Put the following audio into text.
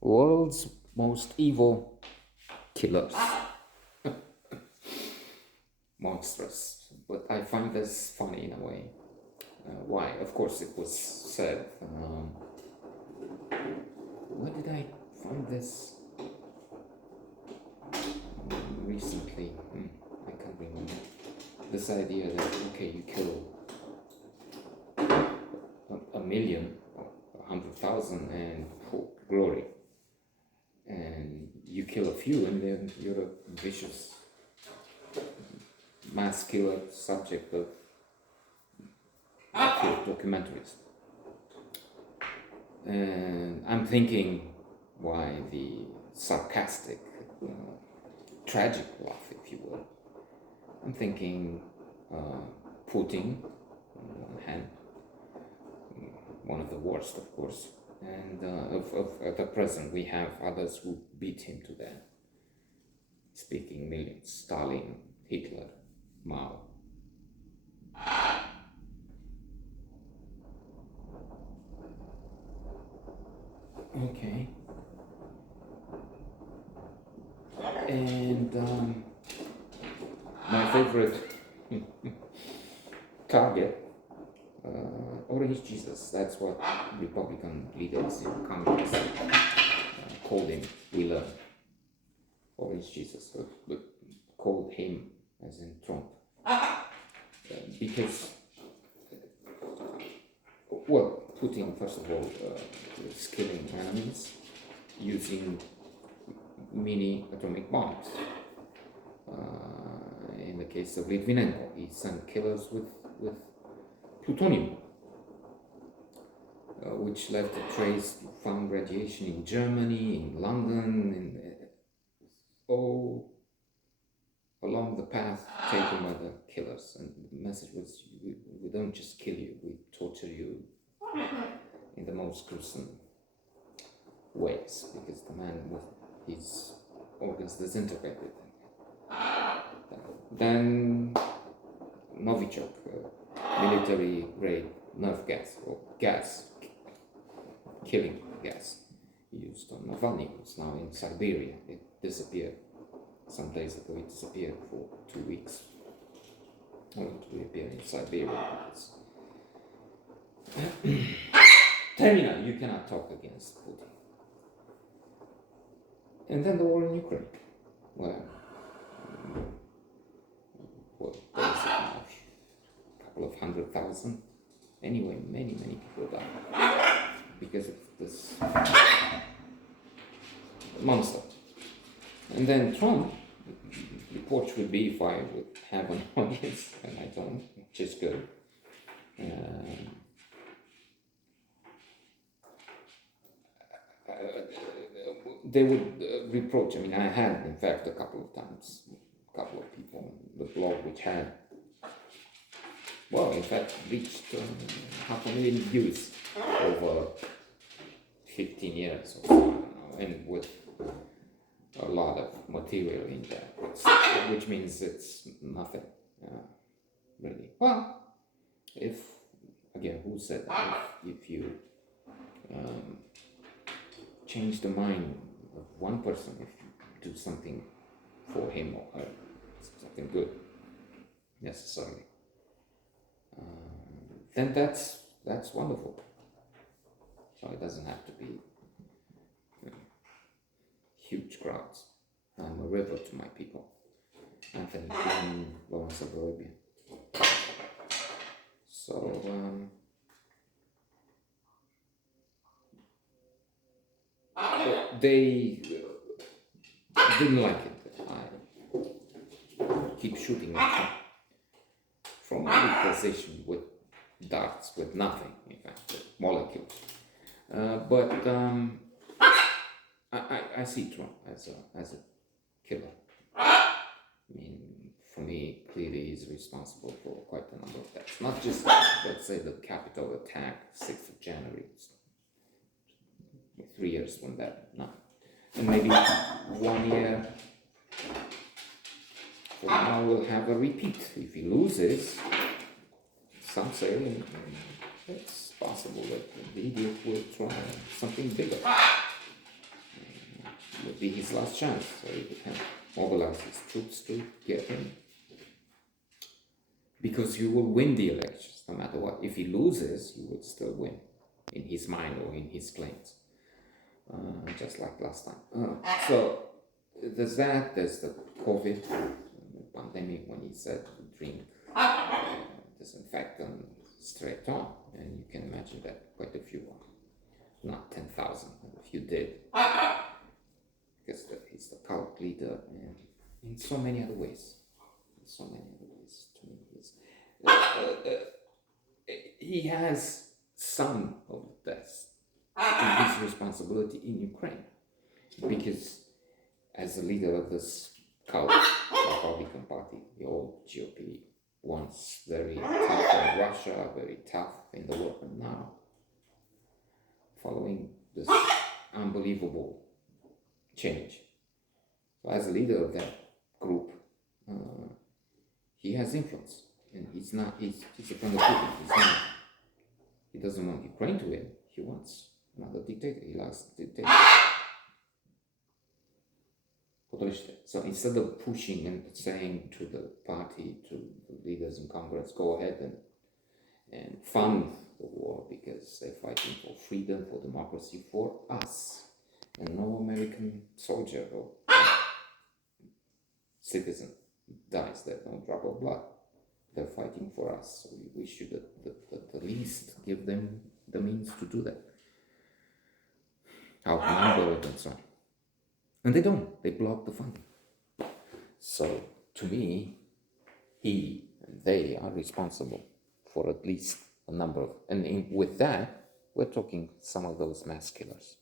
World's most evil killers. Monstrous. But I find this funny in a way. Why? Of course, it was said. Where did I find this recently? I can't remember. This idea that, okay, you kill a million or 100,000 and glory, and you kill a few and then you're a vicious mass killer subject of documentaries. And I'm thinking why the sarcastic, tragic laugh, if you will. I'm thinking Putin on one hand, one of the worst, of course, and at the present we have others who beat him to death. Speaking millions: Stalin, Hitler, Mao. Okay. And my favorite target, Orange Jesus. That's what Republican leaders in Congress called him. We learn. Orange Jesus, but called him as in Trump. Because, well, Putin, first of all, is killing enemies using mini atomic bombs. In the case of Litvinenko, he sent killers with plutonium, which left a trace, found radiation in Germany, in London, in all along the path taken by the killers. And the message was, we don't just kill you, we torture you in the most gruesome ways, because the man with his organs disintegrated. Then Novichok, military grade nerve gas, or gas, killing gas, used on Navalny, who's now in Siberia. It disappeared some days ago. It disappeared for 2 weeks. Only to reappear in Siberia. Termina, you cannot talk against Putin. And then the war in Ukraine, where there's a couple of 100,000. Anyway, many people died because of this monster. And then Trump, reports would be if I would have an audience, and I don't, which is good. They would reproach. I mean, I had, in fact, a couple of times, a couple of people on the blog which had, well, in fact, reached 500,000 views over 15 years or so, I don't know, and with a lot of material in there, which means it's nothing, really. Well, if, again, who said that? If you change the mind of one person, if you do something for him or her, something good, necessarily, then that's wonderful. So it doesn't have to be huge crowds. I'm a river to my people. Anthony Quinn, Lawrence of Arabia. So they didn't like it that I keep shooting at them from any position with darts, with nothing, in fact, with molecules. But I see Trump as a killer. I mean, for me, clearly he's responsible for quite a number of deaths. Not just, let's say, the Capitol attack, 6th of January, 3 years from that, no. And maybe 1 year from now we'll have a repeat. If he loses, some say it's possible that the idiot will try something bigger. be his last chance, so he can mobilize his troops to get him. Because he will win the elections no matter what. If he loses, he would still win in his mind or in his claims, just like last time. So there's that. There's the COVID pandemic when he said drink disinfectant straight on, and you can imagine that quite a few, not 10,000, a few did, because he's the cult leader, and in so many other ways. So many other ways to me. He has some of this his responsibility in Ukraine, because as the leader of this cult Republican Party, the old GOP, once very tough in Russia, very tough in the world, and now following this unbelievable change. So as a leader of that group, he has influence, and he's a friend of Putin. He doesn't want Ukraine to win. He wants another dictator. He likes dictators. So instead of pushing and saying to the party, to the leaders in Congress, go ahead and fund the war because they're fighting for freedom, for democracy, for us, and no American soldier or citizen dies there, no drop of blood. They're fighting for us, so we should at the least give them the means to do that. Outnumber it and so on. And they don't. They block the funding. So to me, he and they are responsible for at least a number of, and with that, we're talking some of those mass killers.